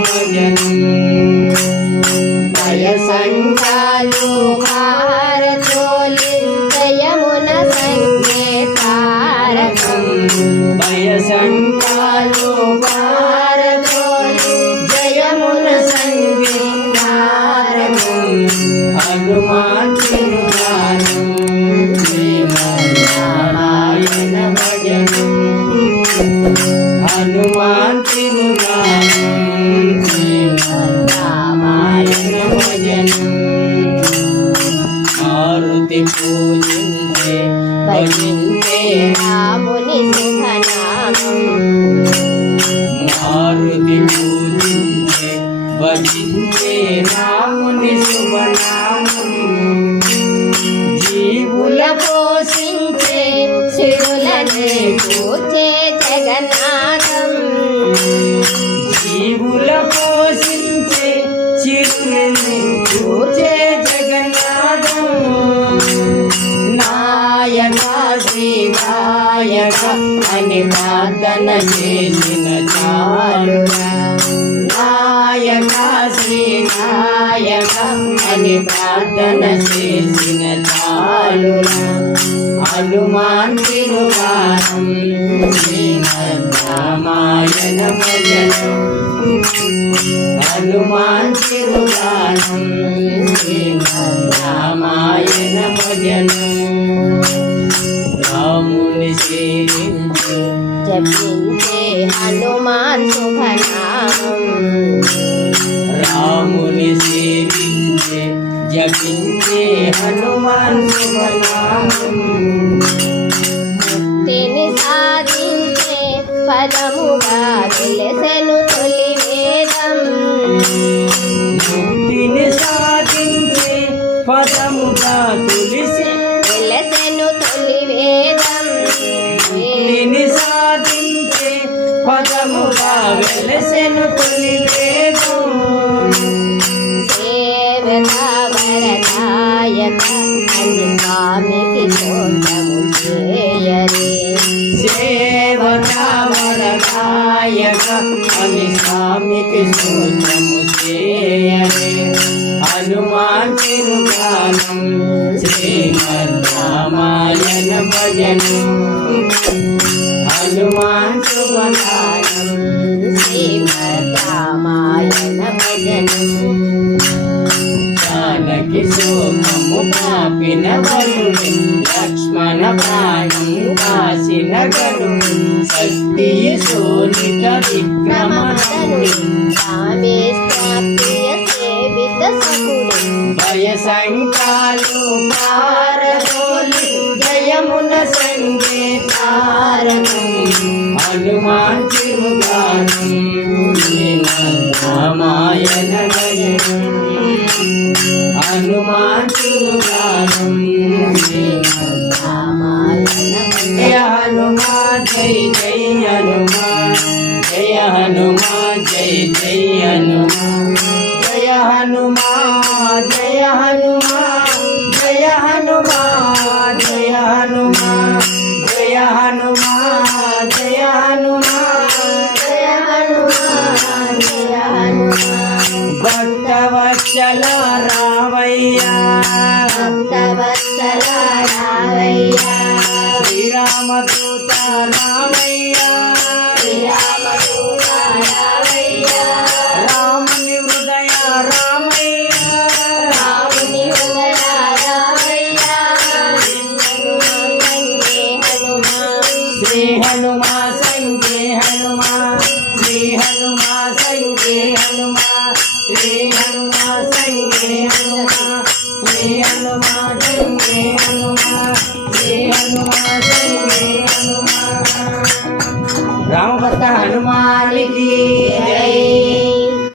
భజనం భయ సంకాలు భారతోలి జయమున సంకేతారకం భయ సంకాలు భారతోలి జయమున సంకేతారకం హనుమాన్ తిరుగానం శ్రీమన్నారాయణ భజనం హనుమాన్ తిరుగానం శ్రీమన్నారాయణ భజనం మారుతి పూజించే భజించే రాముని శుభనామం మారుతి పూజించే భజించే రాముని శుభనామం జీవుల పోషించే సిరులనే కూర్చే జగన్నాథం జీవుల పోషించే సిరులనే కూర్చే జగన్నాథం నాయక శ్రీనాయక అని ప్రార్థన చేసిన చాలురా నాయక శ్రీనాయక అని ప్రార్థన చేసిన చాలురా హనుమాన్ తిరుగానం శ్రీమన్నారాయణ భజనం హనుమాన్ తిరుగానం శ్రీమన్నారాయణ భజనం రాముని సేవించు జపించే హనుమాన్ శుభనామం రాముని సేవించే జపించే హనుమాన్ శుభనామం ముక్తిని సాధించే పదముగా తెలిసెను తొలి వేదం ముక్తిని సాధించే పదముగా తెలిసెను తొలి వేదం ముక్తిని సాధించే పదముగా వెలసెను తొలి వేదం వరదాయక అని స్వామికి స్తోత్రము చేయరే సేవకా వరదాయక అని స్వామికి స్తోత్రము చేయరే హనుమాన్ తిరుగానం శ్రీమన్నారాయణ భజనం హనుమాన్ శుభగానం శ్రీమన్నారాయణ భజనం జానకి శోకము పాపిన వరుడు లక్ష్మణ ప్రాణం కాసిన గరుడు శక్తి శోణిత విక్రమధనుడు రామేశ్వప్రియ సేవిత సకుడు భయ సంకాలు పారదోలి జయమున సంకేతారకం హనుమాన్ తిరుగానం శ్రీమన్నారాయణ భజనం హనుమాన్ తిరుగానం శ్రీమన్నారాయణ జయ హనుమాన్ జై జై హనుమాన్ జయ హనుమాన్ జై జై హనుమాన్ జయ హనుమాన్ జయ హనుమాన్ జయ హనుమాన్ జయ హనుమాన్ జయ హనుమాన్ జయ హనుమాన్ జయ హనుమాన్ జయ హనుమాన్ భక్తవత్సల రామయ్యా భక్తవత్సల రామయ్యా శ్రీరామదూత రామయ్యా శ్రీరామదూత రామయ్యా రాముని హృదయ రామయ్యా రాముని హృదయ రామయ్యా శ్రీ హనుమా సంగే హనుమా శ్రీ హనుమా సంగే హనుమా శ్రీ హనుమా సంగే హనుమా శ్రీ హనుమా సంగే హనుమా శ్రీ హనుమా సంగే హనుమా రామభక్త హనుమానికి